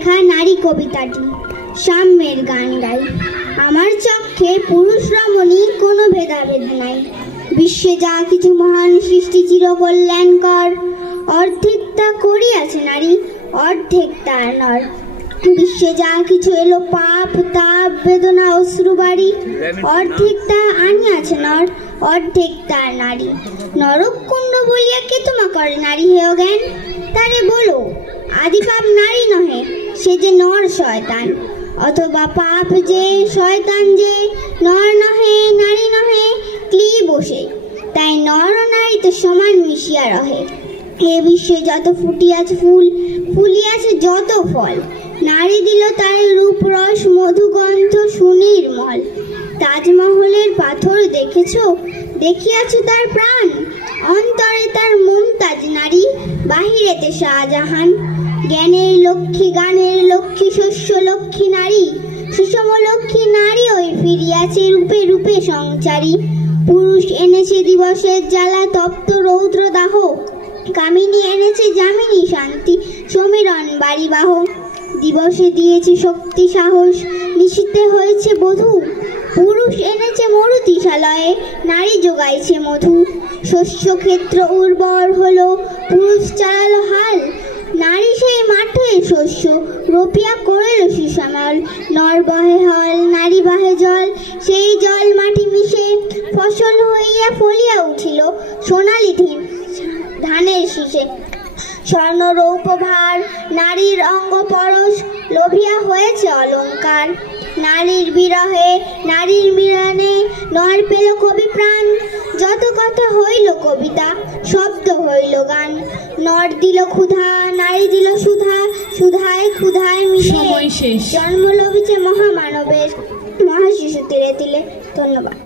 লেখা নারী কবিতাটি সাম্যের গান গাই। আমার চক্ষে পুরুষ রমণী কোনো ভেদাভেদ নাই। বিশ্বে যা কিছু মহান সৃষ্টি চির কল্যাণকর, অর্ধেক তা করিয়াছে নারী, অর্ধেক তার নর। বিশ্বে যা কিছু এলো পাপ তাপ বেদনা অশ্রুবাড়ি, অর্ধেক তা আনিয়াছে নর, অর্ধেক তার নারী। নরককুণ্ড বলিয়া কে তোমা করে নারী হেয় জ্ঞান? তারে বলো আদি পাপ নারী নহে, সে যে নর শয়তান। অথবা পাপ যে শয়তান যে, নর নহে নারী নহে ক্লি বসে। তাই নর ও নারীতে সমান মিশিয়া রহে। এ বিশ্বে যত ফুটিয়াছে ফুল, ফুলিয়াছে যত ফল, নারী দিল তার রূপ রস মধুগন্ধ সুনির্মল। তাজমহলের পাথর দেখেছ, দেখিয়াছ তার প্রাণ, অন্তরে তার মুমতাজ নারী, বাহিরেতে শাহজাহান। জ্ঞানের লক্ষ্মী গানের লক্ষ্মী শস্য লক্ষ্মী নারী, সুষম লক্ষ্মী নারী ওই ফিরিয়াছে রূপে রূপে সংচারী। পুরুষ এনেছে দিবসের জ্বালা তপ্ত রৌদ্র দাহ, কামিনী এনেছে যামিনী শান্তি সমীরণ বাড়িবাহ। দিবসে দিয়েছে শক্তি সাহস, নিশীথে হয়েছে বধূ, পুরুষ এনেছে মরুতিশালয়ে, নারী যোগাইছে মধু। শস্য ক্ষেত্র উর্বর হলো, পুরুষ চালালো হাল, নারী সেই মাঠে শস্য রোপিয়া করিল সুশ্যামল। নর বহে হল নারী বাহে জল, সেই জল মাটি মিশে ফসল হইয়া ফলিয়া উঠিল সোনালি ধানের শীষে। স্বর্ণ রৌপ্য ভার নারীর অঙ্গ পরশ, লোভিয়া হয়েছে অলঙ্কার। নারীর বিরহে নারীর মিলনে নর পেল কবি প্রাণ, যত কথা হইল কবিতা শব্দ হইল গান। নর দিল ক্ষুধা নারী দিল সুধা, সুধায় ক্ষুধায় মিশে জন্ম লভিছে মহামানবের, মহাশিশু তিলে তিলে। ধন্যবাদ।